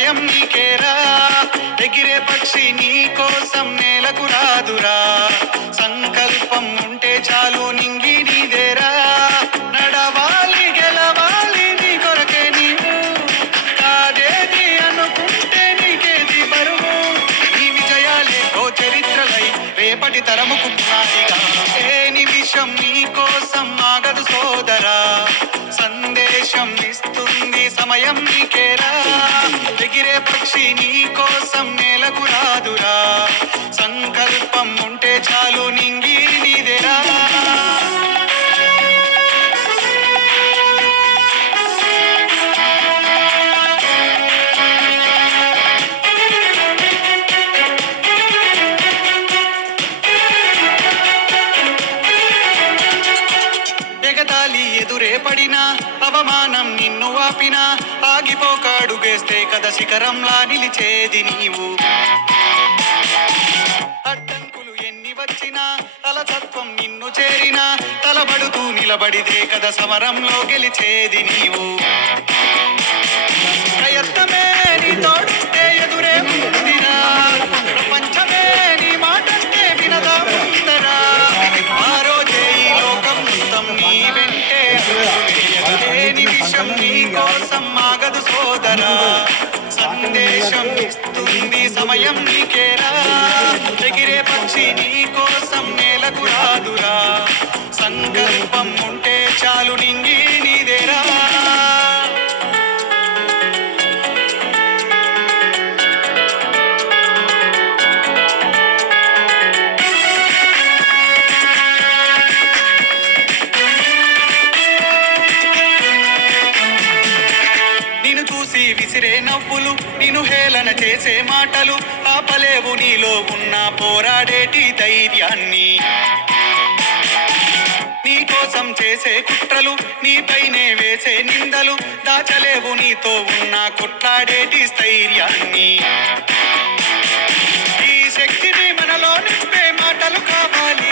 సమయం నీకేరా. ఎగిరే పక్షి నీ కోసం నేలకు రాదురా. సంకల్పం ఉంటే చాలు నింగి నీదేరా. నడవాలి గెలవాలి నీ కొరకే నీవు. కాదేది అనుకుంటే నీకేది బరువు. నీ విజయాలే ఓ చరిత్రలై రేపటి తరముకు పునాదిగా. ఏ నిమిషం నీ కోసం ఆగదు సోదరా. సందేశం ఇస్తుంది సమయం నీకేరా. ఎగిరే పక్షి నీ కోసం నేలకు రాదురా. సంకల్పం ఉంటే చాలు నింగి నీదేరా. ఎగతాళి ఎదురే పడినా అవమానం నిన్ను ఆపినా ఆగిపోకాడుగేస్తే కదా శిఖరంలా నిలిచేది నీవు. అడ్డంకులు ఎన్ని వచ్చినా అలసత్వం నిన్ను చేరినా తలబడుతూ నిలబడితే కదా సమరంలో గెలిచేది నీవు. ప్రయత్నమే నీ తోడుంటే ఎదురే ఉందిరా. ప్రపంచమే నీ మాటంటే వినదా ఉందరా. ఆ రోజే ఈ లోకం మొత్తం నీ వెంటే ఏ నిమిషం నీ కోసం ఆగదు సోదరా. సందేశం ఇస్తుంది సమయం నీకేరా. ఎగిరే పక్షి నీ కోసం నేలకు రాదురా. సంకల్పం ఉంటే చాలు నింగి నీదేరా. నిన్ను చూసి విసిరే నవ్వులు నిన్ను హేళన చేసే మాటలు ఆపలేవు నీలో ఉన్న పోరాడేటి ధైర్యాన్ని. నీ కోసం చేసే కుట్రలు నీపైనే వేసే నిందలు దాచలేవు నీతో ఉన్న కొట్లాడేటి స్థైర్యాన్ని. ఈ శక్తిని మనలో నింపే మాటలు కావాలి.